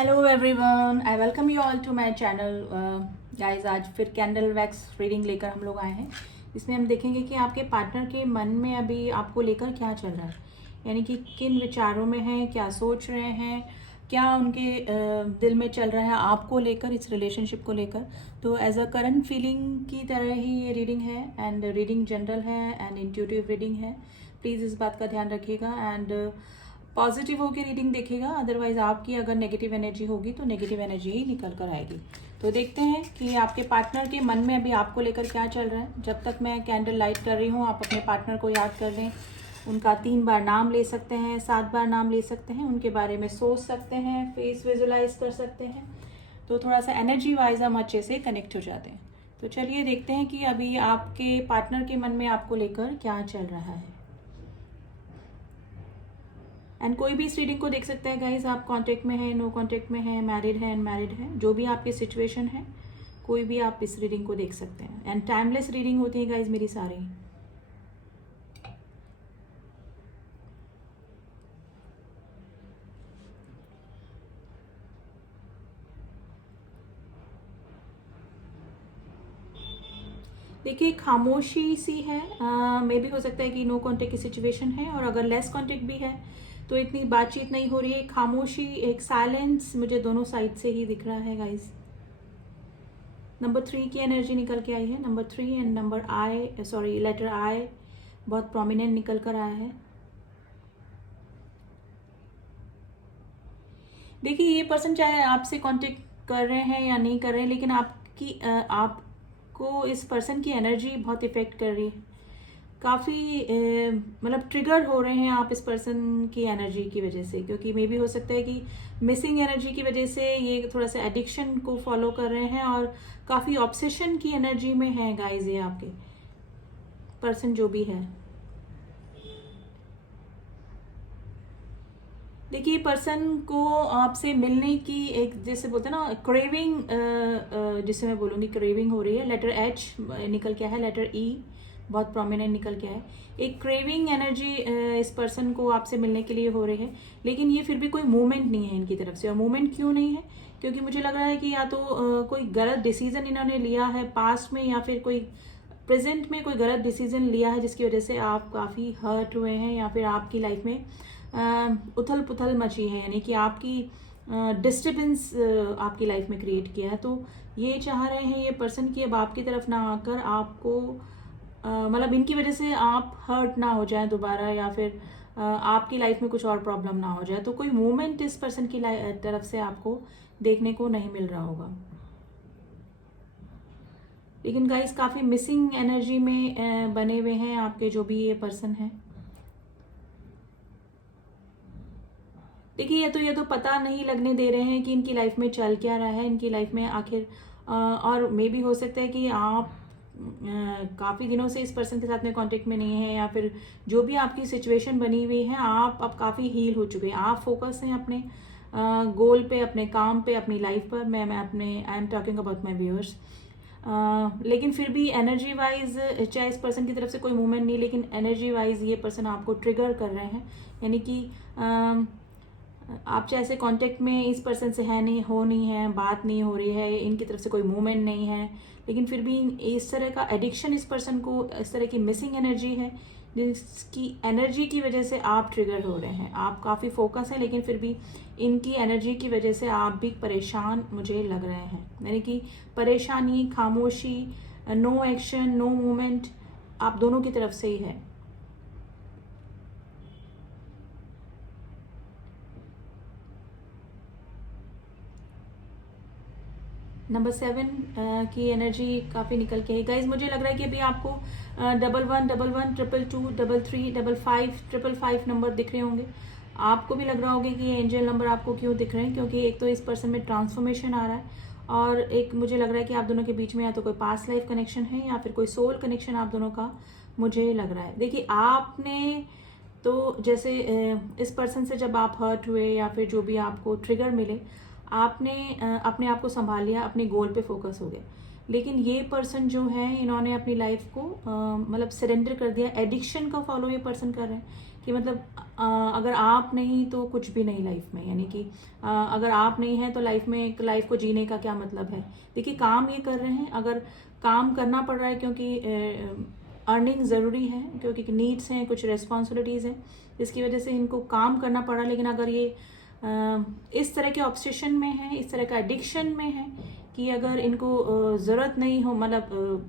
Hello everyone, I welcome you all to my channel. Guys, आज फिर candle wax reading लेकर हम लोग आए हैं। इसमें हम देखेंगे कि आपके पार्टनर के मन में अभी आपको लेकर क्या चल रहा है, यानी कि किन विचारों में हैं, क्या सोच रहे हैं, क्या उनके दिल में चल रहा है आपको लेकर, इस रिलेशनशिप को लेकर। तो एज अ करंट फीलिंग की तरह ही ये रीडिंग है, एंड रीडिंग जनरल है एंड इंट्यूटिव रीडिंग है। प्लीज़ इस बात का ध्यान रखिएगा एंड पॉजिटिव होकर रीडिंग देखेगा। अदरवाइज आपकी अगर नेगेटिव एनर्जी होगी तो नेगेटिव एनर्जी ही निकल कर आएगी। तो देखते हैं कि आपके पार्टनर के मन में अभी आपको लेकर क्या चल रहा है। जब तक मैं कैंडल लाइट कर रही हूँ, आप अपने पार्टनर को याद कर लें। उनका 3 बार नाम ले सकते हैं, 7 बार नाम ले सकते हैं, उनके बारे में सोच सकते हैं, फेस विजुलाइज कर सकते हैं। तो थोड़ा सा एनर्जी वाइज हम अच्छे से कनेक्ट हो जाते हैं। तो चलिए देखते हैं कि अभी आपके पार्टनर के मन में आपको लेकर क्या चल रहा है। एंड कोई भी इस रीडिंग को देख सकता है गाइज। आप कांटेक्ट में है, नो कांटेक्ट में है, मैरिड है, अनमैरिड है, जो भी आपकी सिचुएशन है, कोई भी आप इस रीडिंग को देख सकते हैं। एंड टाइमलेस रीडिंग होती है गाइज मेरी सारी। देखिए, खामोशी सी है। मे भी हो सकता है कि नो कांटेक्ट की सिचुएशन है, और अगर लेस कांटेक्ट भी है तो इतनी बातचीत नहीं हो रही है। खामोशी, एक साइलेंस मुझे दोनों साइड से ही दिख रहा है गाइज। नंबर 3 की एनर्जी निकल के आई है। Number 3 and number I, sorry, letter I बहुत प्रोमिनेंट निकल कर आया है। देखिए, ये पर्सन चाहे आपसे कांटेक्ट कर रहे हैं या नहीं कर रहे हैं, लेकिन आपको इस पर्सन की एनर्जी बहुत इफेक्ट कर रही है। काफ़ी मतलब ट्रिगर हो रहे हैं आप इस पर्सन की एनर्जी की वजह से, क्योंकि मे भी हो सकता है कि मिसिंग एनर्जी की वजह से ये थोड़ा सा एडिक्शन को फॉलो कर रहे हैं, और काफ़ी ऑब्सेशन की एनर्जी में है गाइज ये आपके पर्सन जो भी है। देखिए, पर्सन को आपसे मिलने की एक, जैसे बोलते हैं ना, क्रेविंग, जिसे मैं बोलूँगी क्रेविंग हो रही है। लेटर एच निकल के है, लेटर ई बहुत प्रोमिनेंट निकल के है। एक क्रेविंग एनर्जी इस पर्सन को आपसे मिलने के लिए हो रही है, लेकिन ये फिर भी कोई मूवमेंट नहीं है इनकी तरफ से। और मूवमेंट क्यों नहीं है? क्योंकि मुझे लग रहा है कि या तो कोई गलत डिसीजन इन्होंने लिया है पास्ट में, या फिर कोई प्रेजेंट में कोई गलत डिसीजन लिया है, जिसकी वजह से आप काफ़ी हर्ट हुए हैं, या फिर आपकी लाइफ में उथल पुथल मची है, यानी कि आपकी डिस्टर्बेंस आपकी लाइफ में क्रिएट किया है। तो ये चाह रहे हैं ये पर्सन कि अब आपकी तरफ ना आकर आपको मतलब इनकी वजह से आप हर्ट ना हो जाए दोबारा, या फिर आपकी लाइफ में कुछ और प्रॉब्लम ना हो जाए। तो कोई मूवमेंट इस पर्सन की तरफ से आपको देखने को नहीं मिल रहा होगा। लेकिन गाइस, काफ़ी मिसिंग एनर्जी में बने हुए हैं आपके जो भी ये पर्सन है। देखिए, ये तो पता नहीं लगने दे रहे हैं कि इनकी लाइफ में चल क्या रहा है, इनकी लाइफ में आखिर और मे भी हो सकता है कि आप काफ़ी दिनों से इस पर्सन के साथ में कांटेक्ट में नहीं है, या फिर जो भी आपकी सिचुएशन बनी हुई है, आप अब काफ़ी हील हो चुके हैं। आप फोकस हैं अपने गोल पे, अपने काम पे, अपनी लाइफ पर। मैं अपने I am talking about my viewers. लेकिन फिर भी एनर्जी वाइज, चाहे इस पर्सन की तरफ से कोई मूवमेंट नहीं, लेकिन एनर्जी वाइज ये पर्सन आपको ट्रिगर कर रहे हैं। यानी कि आप चाहे ऐसे कांटेक्ट में इस पर्सन से है नहीं है, बात नहीं हो रही है, इनकी तरफ से कोई मूवमेंट नहीं है, लेकिन फिर भी इस तरह का एडिक्शन इस पर्सन को, इस तरह की मिसिंग एनर्जी है, जिसकी एनर्जी की वजह से आप ट्रिगर हो रहे हैं। आप काफ़ी फोकस है, लेकिन फिर भी इनकी एनर्जी की वजह से आप भी परेशान मुझे लग रहे हैं। यानी कि परेशानी, खामोशी, नो एक्शन, नो मूवमेंट आप दोनों की तरफ से ही है। नंबर 7 की एनर्जी काफ़ी निकल के है गाइज। मुझे लग रहा है कि अभी आपको 1111, 222, 33, 55, 555 नंबर दिख रहे होंगे। आपको भी लग रहा होगा कि ये एंजल नंबर आपको क्यों दिख रहे हैं, क्योंकि एक तो इस पर्सन में ट्रांसफॉर्मेशन आ रहा है, और एक मुझे लग रहा है कि आप दोनों के बीच में या तो कोई पास्ट लाइफ कनेक्शन है, या फिर कोई सोल कनेक्शन आप दोनों का मुझे लग रहा है। देखिए, आपने तो जैसे इस पर्सन से जब आप हर्ट हुए, या फिर जो भी आपको ट्रिगर मिले, आपने अपने आप को संभाल लिया, अपने गोल पे फोकस हो गए। लेकिन ये पर्सन जो है, इन्होंने अपनी लाइफ को मतलब सरेंडर कर दिया। एडिक्शन का फॉलो ये पर्सन कर रहे हैं, कि मतलब अगर आप नहीं तो कुछ भी नहीं लाइफ में, यानी कि अगर आप नहीं है तो लाइफ को जीने का क्या मतलब है। देखिए काम ये कर रहे हैं, अगर काम करना पड़ रहा है क्योंकि अर्निंग ज़रूरी है, क्योंकि नीड्स हैं, कुछ रिस्पॉन्सिबिलिटीज़ हैं, जिसकी वजह से इनको काम करना पड़ रहा है। लेकिन अगर ये इस तरह के ऑब्सेशन में है, इस तरह का एडिक्शन में है कि अगर इनको ज़रूरत नहीं हो, मतलब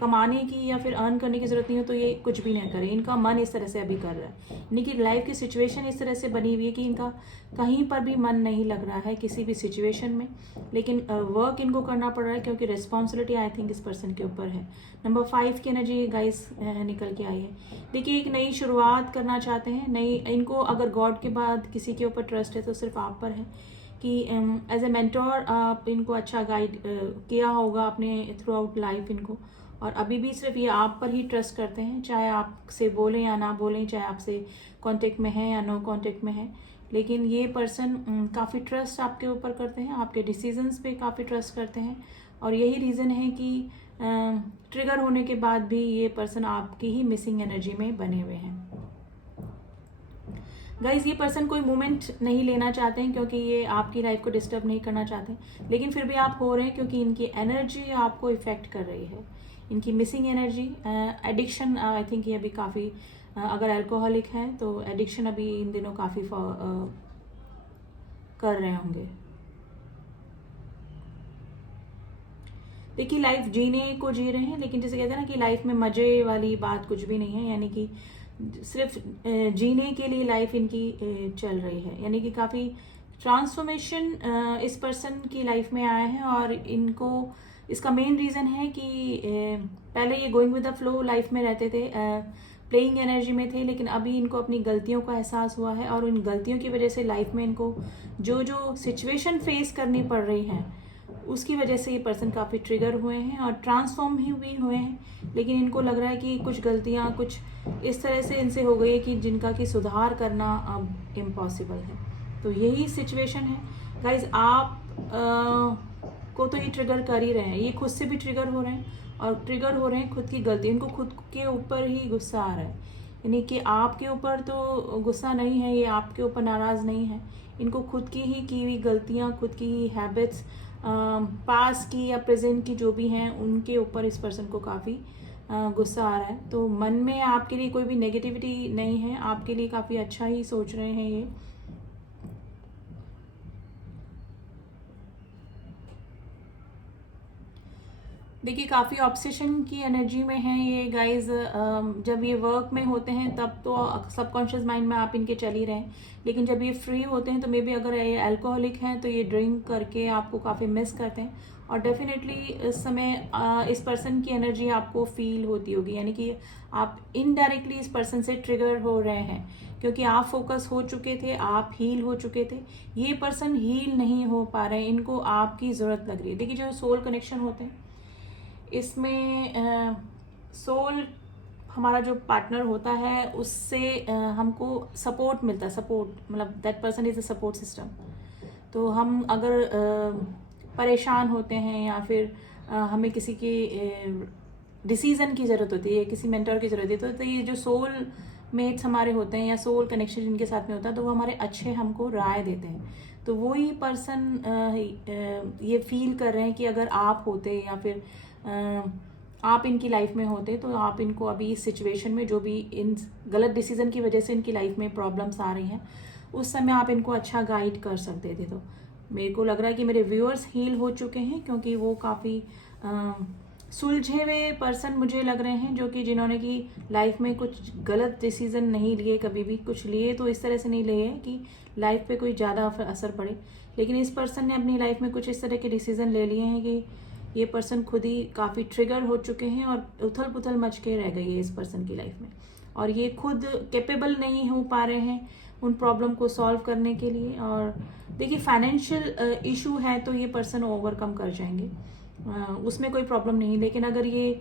कमाने की या फिर अर्न करने की ज़रूरत नहीं हो, तो ये कुछ भी नहीं करें। इनका मन इस तरह से अभी कर रहा है, यानी कि लाइफ की सिचुएशन इस तरह से बनी हुई है कि इनका कहीं पर भी मन नहीं लग रहा है किसी भी सिचुएशन में। लेकिन वर्क इनको करना पड़ रहा है क्योंकि रिस्पॉन्सिबिलिटी आई थिंक इस पर्सन के ऊपर है। नंबर 5 की एनर्जी गाइस निकल के आई है। देखिए एक नई शुरुआत करना चाहते हैं, नई, इनको अगर गॉड के बाद किसी के ऊपर ट्रस्ट है तो सिर्फ आप पर है कि एज ए मेंटोर आप इनको अच्छा गाइड किया होगा अपने थ्रू आउट लाइफ इनको, और अभी भी सिर्फ ये आप पर ही ट्रस्ट करते हैं, चाहे आपसे बोलें या ना बोलें, चाहे आपसे कांटेक्ट में है या नो कांटेक्ट में है। लेकिन ये पर्सन काफ़ी ट्रस्ट आपके ऊपर करते हैं, आपके डिसीजंस पे काफ़ी ट्रस्ट करते हैं, और यही रीज़न है कि ट्रिगर होने के बाद भी ये पर्सन आपकी ही मिसिंग एनर्जी में बने हुए हैं। गाइज ये पर्सन कोई मूवमेंट नहीं लेना चाहते हैं क्योंकि ये आपकी लाइफ को डिस्टर्ब नहीं करना चाहते, लेकिन फिर भी आप हो रहे हैं क्योंकि इनकी एनर्जी आपको इफेक्ट कर रही है, इनकी missing energy. Addiction I think ये अभी काफ़ी, अगर अल्कोहलिक हैं तो एडिक्शन अभी इन दिनों काफ़ी कर रहे होंगे। देखिए लाइफ जीने को जी रहे हैं, लेकिन जैसे कहते हैं ना कि लाइफ में मज़े वाली बात कुछ भी नहीं है, यानी कि सिर्फ जीने के लिए लाइफ इनकी चल रही है, यानी कि काफ़ी ट्रांसफॉर्मेशन इस पर्सन की लाइफ में आए हैं। और इनको इसका मेन रीज़न है कि पहले ये going with the flow life में रहते थे, प्लेइंग एनर्जी में थे, लेकिन अभी इनको अपनी गलतियों का एहसास हुआ है, और उन गलतियों की वजह से लाइफ में इनको जो जो सिचुएशन फेस करनी पड़ रही हैं उसकी वजह से ये पर्सन काफ़ी ट्रिगर हुए हैं और ट्रांसफॉर्म भी हुए हैं। लेकिन इनको लग रहा है कि कुछ गलतियाँ कुछ इस तरह से इनसे हो गई है कि जिनका कि सुधार करना अब इम्पॉसिबल है। तो यही सिचुएशन है गाइज। आप को तो ये ट्रिगर कर ही रहे हैं, ये खुद से भी ट्रिगर हो रहे हैं, और ट्रिगर हो रहे हैं खुद की गलती, इनको खुद के ऊपर ही गुस्सा आ रहा है, यानी कि आपके ऊपर तो गुस्सा नहीं है, ये आपके ऊपर नाराज़ नहीं है, इनको खुद की हुई गलतियाँ, खुद की ही हैबिट्स, पास की या प्रेजेंट की जो भी हैं उनके ऊपर इस पर्सन को काफ़ी गुस्सा आ रहा है। तो मन में आपके लिए कोई भी नेगेटिविटी नहीं है, आपके लिए काफ़ी अच्छा ही सोच रहे हैं ये। देखिए काफ़ी ऑब्सेशन की एनर्जी में है ये गाइज। जब ये वर्क में होते हैं तब तो सबकॉन्शियस माइंड में आप इनके चल ही रहे हैं, लेकिन जब ये फ्री होते हैं तो मे बी अगर ये अल्कोहलिक हैं तो ये ड्रिंक करके आपको काफ़ी मिस करते हैं, और डेफिनेटली इस समय इस पर्सन की एनर्जी आपको फील होती होगी, यानी कि आप इनडायरेक्टली इस पर्सन से ट्रिगर हो रहे हैं क्योंकि आप फोकस हो चुके थे, आप हील हो चुके थे, ये पर्सन हील नहीं हो पा रहे हैं, इनको आपकी ज़रूरत लग रही है। देखिए जो सोल कनेक्शन होते हैं इसमें सोल हमारा जो पार्टनर होता है उससे हमको सपोर्ट मिलता है, सपोर्ट मतलब that person is a support system. तो हम अगर परेशान होते हैं या फिर हमें किसी की डिसीज़न की ज़रूरत होती है, किसी मेंटर की ज़रूरत है, तो ये जो सोल मेट्स हमारे होते हैं या सोल कनेक्शन जिनके साथ में होता है तो वो हमारे अच्छे हमको राय देते हैं। तो वही पर्सन ये फील कर रहे हैं कि अगर आप होते या फिर आप इनकी लाइफ में होते तो आप इनको अभी इस सिचुएशन में जो भी इन गलत डिसीजन की वजह से इनकी लाइफ में प्रॉब्लम्स आ रही हैं उस समय आप इनको अच्छा गाइड कर सकते थे। तो मेरे को लग रहा है कि मेरे व्यूअर्स हील हो चुके हैं क्योंकि वो काफ़ी सुलझे हुए पर्सन मुझे लग रहे हैं, जो कि जिन्होंने की लाइफ में कुछ गलत डिसीजन नहीं लिए, कभी भी कुछ लिए तो इस तरह से नहीं लिए कि लाइफ पे कोई ज़्यादा असर पड़े, लेकिन इस पर्सन ने अपनी लाइफ में कुछ इस तरह के डिसीजन ले लिए हैं कि ये पर्सन खुद ही काफ़ी ट्रिगर हो चुके हैं और उथल पुथल मच के रह गई है इस पर्सन की लाइफ में, और ये खुद कैपेबल नहीं हो पा रहे हैं उन प्रॉब्लम को सॉल्व करने के लिए। और देखिए फाइनेंशियल इशू है तो ये पर्सन ओवरकम कर जाएंगे, उसमें कोई प्रॉब्लम नहीं, लेकिन अगर ये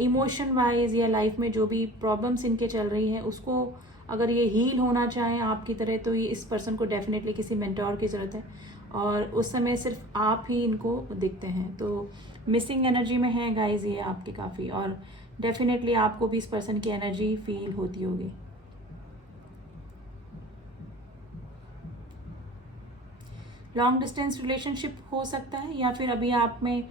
इमोशन वाइज या लाइफ में जो भी प्रॉब्लम्स इनके चल रही हैं उसको अगर ये हील होना चाहें आपकी तरह तो ये इस पर्सन को डेफिनेटली किसी मेंटोर की ज़रूरत है, और उस समय सिर्फ आप ही इनको दिखते हैं। तो मिसिंग एनर्जी में है गाइज ये आपकी काफ़ी, और डेफिनेटली आपको भी इस पर्सन की एनर्जी फील होती होगी। लॉन्ग डिस्टेंस रिलेशनशिप हो सकता है, या फिर अभी आप में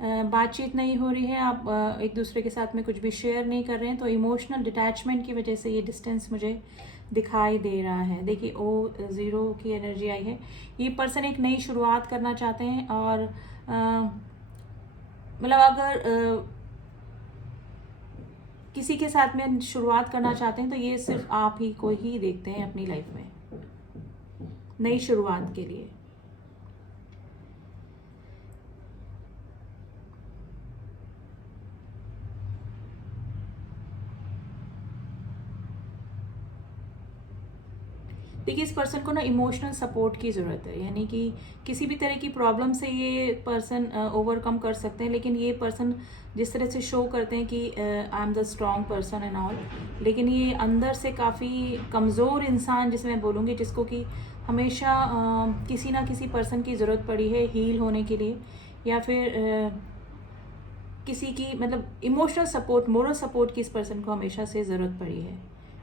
बातचीत नहीं हो रही है, आप एक दूसरे के साथ में कुछ भी शेयर नहीं कर रहे हैं, तो इमोशनल डिटैचमेंट की वजह से ये डिस्टेंस मुझे दिखाई दे रहा है। देखिए O0 की एनर्जी आई है। ये पर्सन एक नई शुरुआत करना चाहते हैं, और मतलब अगर किसी के साथ में शुरुआत करना चाहते हैं तो ये सिर्फ आप ही को ही देखते हैं अपनी लाइफ में नई शुरुआत के लिए। देखिए इस पर्सन को ना इमोशनल सपोर्ट की ज़रूरत है, यानी कि किसी भी तरह की प्रॉब्लम से ये पर्सन ओवरकम कर सकते हैं, लेकिन ये पर्सन जिस तरह से शो करते हैं कि I am the strong person and all, लेकिन ये अंदर से काफ़ी कमज़ोर इंसान जिसे मैं बोलूँगी, जिसको कि हमेशा किसी ना किसी पर्सन की ज़रूरत पड़ी है हील होने के लिए, या फिर किसी की मतलब इमोशनल सपोर्ट, मोरल सपोर्ट की इस पर्सन को हमेशा से ज़रूरत पड़ी है।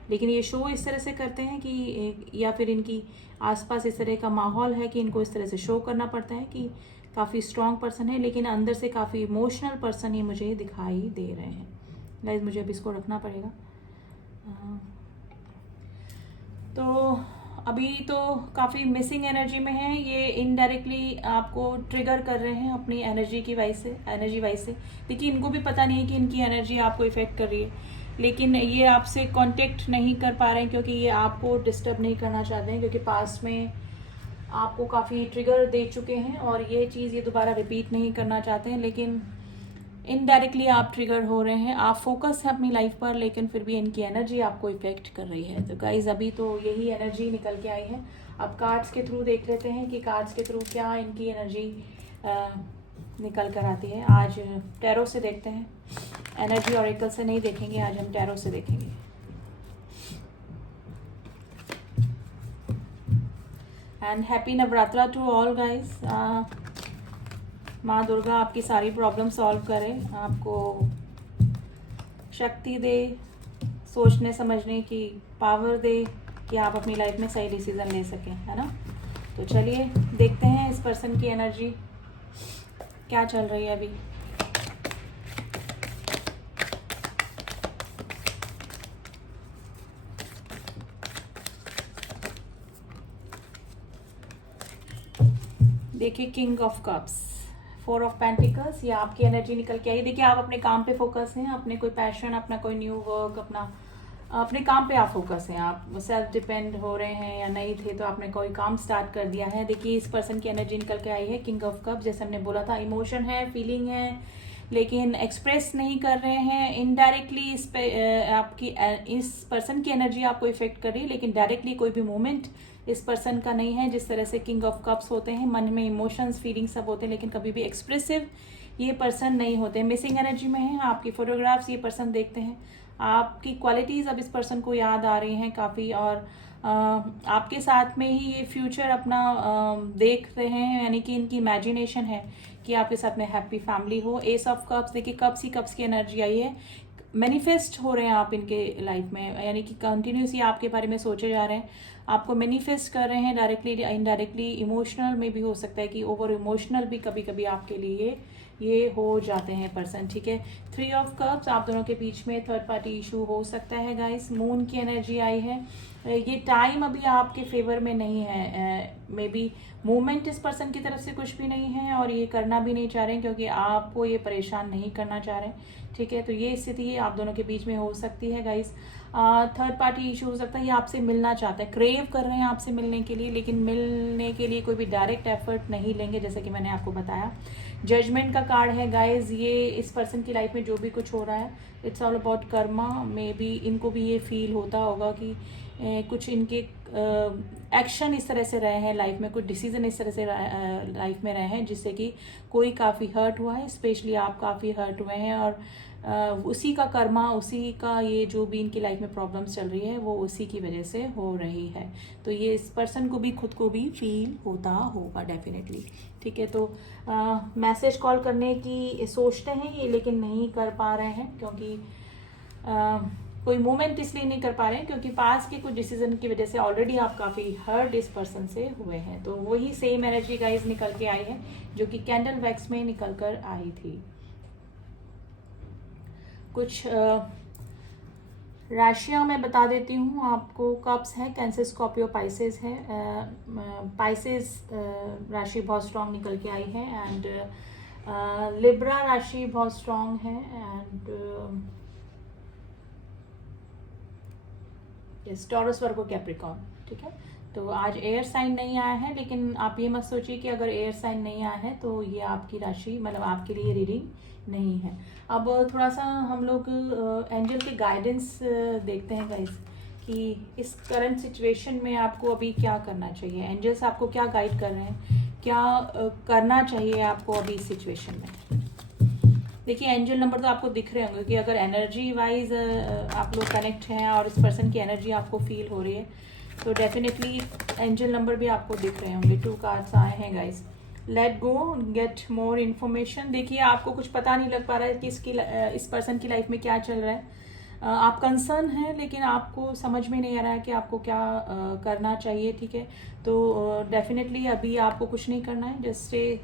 लेकिन ये शो इस तरह से करते हैं कि या फिर इनकी आसपास इस तरह का माहौल है कि इनको इस तरह से शो करना पड़ता है कि काफ़ी स्ट्रॉन्ग पर्सन है, लेकिन अंदर से काफ़ी इमोशनल पर्सन ही मुझे दिखाई दे रहे हैं। गाइस मुझे अब इसको रखना पड़ेगा। तो अभी तो काफ़ी मिसिंग एनर्जी में है, ये इनडायरेक्टली आपको ट्रिगर कर रहे हैं अपनी एनर्जी वाइज से। देखिए इनको भी पता नहीं है कि इनकी एनर्जी आपको इफेक्ट कर रही है, लेकिन ये आपसे कांटेक्ट नहीं कर पा रहे हैं क्योंकि ये आपको डिस्टर्ब नहीं करना चाहते हैं, क्योंकि पास्ट में आपको काफ़ी ट्रिगर दे चुके हैं और ये चीज़ ये दोबारा रिपीट नहीं करना चाहते हैं, लेकिन इनडायरेक्टली आप ट्रिगर हो रहे हैं। आप फोकस है अपनी लाइफ पर, लेकिन फिर भी इनकी एनर्जी आपको इफेक्ट कर रही है। तो गाइज अभी तो यही एनर्जी निकल के आई है। अब कार्ड्स के थ्रू देख लेते हैं कि कार्ड्स के थ्रू क्या इनकी एनर्जी निकल कर आती है। आज टैरो से देखते हैं, एनर्जी ऑरेकल से नहीं देखेंगे, आज हम टैरो से देखेंगे। And happy Navratra to all guys. माँ दुर्गा आपकी सारी प्रॉब्लम सॉल्व करे, आपको शक्ति दे, सोचने समझने की पावर दे कि आप अपनी लाइफ में सही डिसीजन ले सकें, है ना। तो चलिए देखते हैं इस पर्सन की एनर्जी क्या चल रही है अभी। देखिए king of cups, 4 of pentacles, ये आपकी एनर्जी निकल के आई। देखिए आप अपने काम पे फोकस हैं, अपने कोई पैशन, अपना कोई न्यू वर्क, अपने काम पे आप फोकस हैं, आप सेल्फ डिपेंड हो रहे हैं या नहीं थे तो आपने कोई काम स्टार्ट कर दिया है। देखिए इस पर्सन की एनर्जी निकल के आई है किंग ऑफ कप। जैसे हमने बोला था, इमोशन है, फीलिंग है, लेकिन एक्सप्रेस नहीं कर रहे हैं। इनडायरेक्टली इस पे आपकी इस पर्सन की एनर्जी आपको इफेक्ट कर रही है, लेकिन डायरेक्टली कोई भी मूवमेंट इस पर्सन का नहीं है। जिस तरह से किंग ऑफ कप्स होते हैं, मन में इमोशंस, फीलिंग्स सब होते हैं, लेकिन कभी भी एक्सप्रेसिव ये पर्सन नहीं होते। मिसिंग एनर्जी में है। आपकी फोटोग्राफ्स ये पर्सन देखते हैं, आपकी क्वालिटीज़ अब इस पर्सन को याद आ रही हैं काफ़ी, और आपके साथ में ही ये फ्यूचर अपना देख रहे हैं, यानी कि इनकी इमेजिनेशन है कि आपके साथ में हैप्पी फैमिली हो। एस ऑफ कप्स, देखिए कप्स ही कप्स की एनर्जी आई है। मैनिफेस्ट हो रहे हैं आप इनके लाइफ में, यानी कि कंटिन्यूसली आपके बारे में सोचे जा रहे हैं, आपको मैनिफेस्ट कर रहे हैं डायरेक्टली इनडायरेक्टली। इमोशनल में भी हो सकता है कि ओवर इमोशनल भी कभी कभी आपके लिए ये हो जाते हैं पर्सन, ठीक है। 3 ऑफ कप्स, आप दोनों के बीच में थर्ड पार्टी इशू हो सकता है गाइस। मून की एनर्जी आई है। ये टाइम अभी आपके फेवर में नहीं है, मे बी मूवमेंट इस पर्सन की तरफ से कुछ भी नहीं है और ये करना भी नहीं चाह रहे हैं क्योंकि आपको ये परेशान नहीं करना चाह रहे हैं, ठीक है। तो ये स्थिति आप दोनों के बीच में हो सकती है गाइस। थर्ड पार्टी इशू हो सकता है, ये आपसे मिलना चाहता है, क्रेव कर रहे हैं आपसे मिलने के लिए, लेकिन मिलने के लिए कोई भी डायरेक्ट एफर्ट नहीं लेंगे, जैसे कि मैंने आपको बताया। जजमेंट का कार्ड है गाइज। ये इस पर्सन की लाइफ में जो भी कुछ हो रहा है, it's all about Karma. May be इनको भी ये फील होता होगा कि कुछ इनके एक्शन इस तरह से रहे हैं लाइफ में, कुछ डिसीजन इस तरह से लाइफ में रहे हैं जिससे कि कोई काफ़ी हर्ट हुआ है, स्पेशली आप काफ़ी हर्ट हुए हैं, और उसी का कर्मा, उसी का ये जो भी इनकी लाइफ में प्रॉब्लम्स चल रही है वो उसी की वजह से हो रही है। तो ये इस पर्सन को भी खुद को भी फील होता होगा डेफिनेटली, ठीक है। तो मैसेज कॉल करने की सोचते हैं ये, लेकिन नहीं कर पा रहे हैं क्योंकि कोई मूवमेंट इसलिए नहीं कर पा रहे हैं क्योंकि पास के कुछ डिसीजन की वजह से ऑलरेडी आप काफ़ी हर्ट इस पर्सन से हुए हैं। तो वही सेम एनर्जी गाइस निकल के आई है जो कि कैंडल वैक्स में निकल कर आई थी। कुछ राशियाँ मैं बता देती हूँ आपको। कप्स है, कैंसर, स्कॉर्पियो, पाइसेस है। पाइसेस राशि बहुत स्ट्रांग निकल के आई है एंड लिब्रा राशि बहुत स्ट्रांग है and yes taurus, Virgo, Capricorn. ठीक है, तो आज एयर साइन नहीं आया है, लेकिन आप ये मत सोचिए कि अगर एयर साइन नहीं आया है तो ये आपकी राशि मतलब आपके लिए रीडिंग नहीं है। अब थोड़ा सा हम लोग एंजल के गाइडेंस देखते हैं गाइस कि इस करंट सिचुएशन में आपको अभी क्या करना चाहिए। एंजल्स आपको क्या गाइड कर रहे हैं, क्या करना चाहिए आपको अभी इस सिचुएशन में। देखिए एंजल नंबर तो आपको दिख रहे होंगे कि अगर एनर्जी वाइज आप लोग कनेक्ट हैं और इस पर्सन की एनर्जी आपको फील हो रही है तो डेफिनेटली एंजल नंबर भी आपको दिख रहे होंगे। 2 कार्ड्स आए हैं guys. Let go, get more information. देखिए आपको कुछ पता नहीं लग पा रहा है कि इस पर्सन की लाइफ में क्या चल रहा है। आप कंसर्न हैं लेकिन आपको समझ में नहीं आ रहा है कि आपको क्या करना चाहिए। ठीक है, तो डेफिनेटली अभी आपको कुछ नहीं करना है, जस्ट स्टे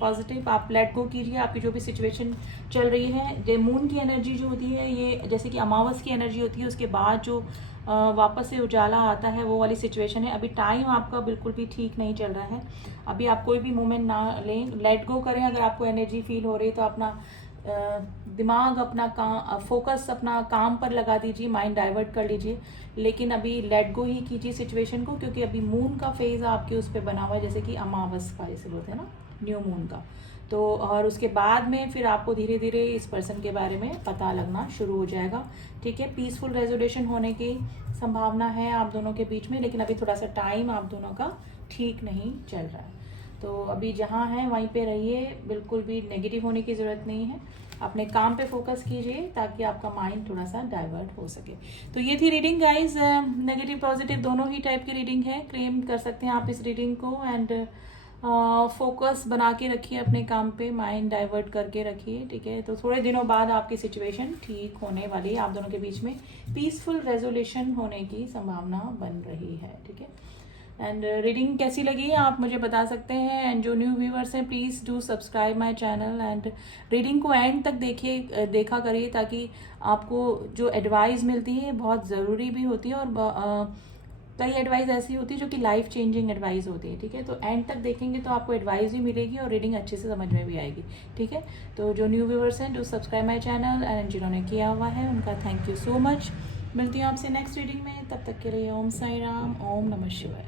पॉजिटिव। आप लेट गो कीजिए आपकी जो भी सिचुएशन चल रही है। जो मून की एनर्जी जो होती है ये जैसे कि अमावस की एनर्जी होती है, उसके बाद जो वापस से उजाला आता है वो वाली सिचुएशन है। अभी टाइम आपका बिल्कुल भी ठीक नहीं चल रहा है। अभी आप कोई भी मूवमेंट ना लें, लेट गो करें। अगर आपको एनर्जी फील हो रही है तो अपना दिमाग, अपना काम, फोकस अपना काम पर लगा दीजिए, माइंड डाइवर्ट कर लीजिए, लेकिन अभी लेट गो ही कीजिए सिचुएशन को, क्योंकि अभी मून का फेज आपके उस पर बना हुआ है, जैसे कि अमावस का जैसे बोलते हैं ना, न्यू मून का। तो और उसके बाद में फिर आपको धीरे धीरे इस पर्सन के बारे में पता लगना शुरू हो जाएगा। ठीक है, पीसफुल रेजोल्यूशन होने की संभावना है आप दोनों के बीच में, लेकिन अभी थोड़ा सा टाइम आप दोनों का ठीक नहीं चल रहा है। तो अभी जहाँ है वहीं पे रहिए, बिल्कुल भी नेगेटिव होने की ज़रूरत नहीं है। अपने काम पे फोकस कीजिए ताकि आपका माइंड थोड़ा सा डाइवर्ट हो सके। तो ये थी रीडिंग गाइज। नेगेटिव पॉजिटिव दोनों ही टाइप की रीडिंग है, क्लेम कर सकते हैं आप इस रीडिंग को। एंड फोकस बना के रखिए अपने काम पे, माइंड डाइवर्ट करके रखिए। ठीक है, तो थोड़े दिनों बाद आपकी सिचुएशन ठीक होने वाली है, आप दोनों के बीच में पीसफुल रेजोल्यूशन होने की संभावना बन रही है। ठीक है, एंड रीडिंग कैसी लगी आप मुझे बता सकते हैं। एंड जो न्यू व्यूअर्स हैं please do subscribe my channel and reading को एंड तक देखा करिए, ताकि आपको जो एडवाइस मिलती है बहुत ज़रूरी भी होती है और कई एडवाइस ऐसी होती है जो कि लाइफ चेंजिंग एडवाइस होती है। ठीक है, तो एंड तक देखेंगे तो आपको एडवाइस भी मिलेगी और रीडिंग अच्छे से समझ में भी आएगी। ठीक है, तो जो न्यू व्यूअर्स हैं do subscribe my channel and जिन्होंने किया हुआ है उनका थैंक यू सो मच। मिलती हूँ आपसे नेक्स्ट रीडिंग में, तब तक के लिए ओम साई राम, ओम नमः शिवाय।